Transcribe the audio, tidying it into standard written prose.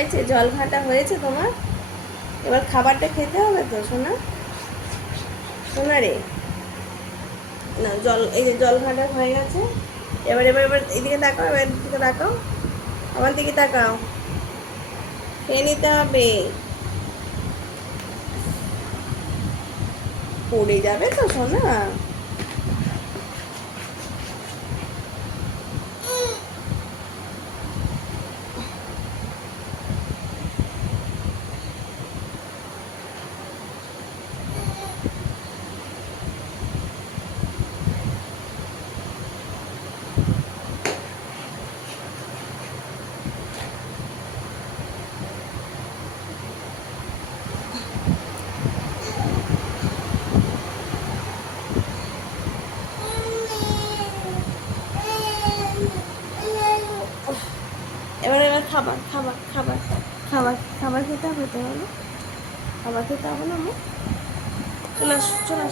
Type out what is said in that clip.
হয়েছে, জল ঘাঁটা হয়েছে তোমার? এবার খাবারটা খেতে হবে তো সোনা, সোনা রে। না জল, এই যে জল ঘাঁটা হয়ে গেছে। এবার এবার এবার এইদিকে তাকাও, এবার এদিকে তাকাও, আমার দিকে তাকাও। খেয়ে নিতে হবে, পড়ে যাবে তো সোনা। এবার এবার খাবার খাবার খাবার খাবার খাবার খেতে হবে তো, বলো খাবার খেতে হবে না আমার। চলে আস চলে আস।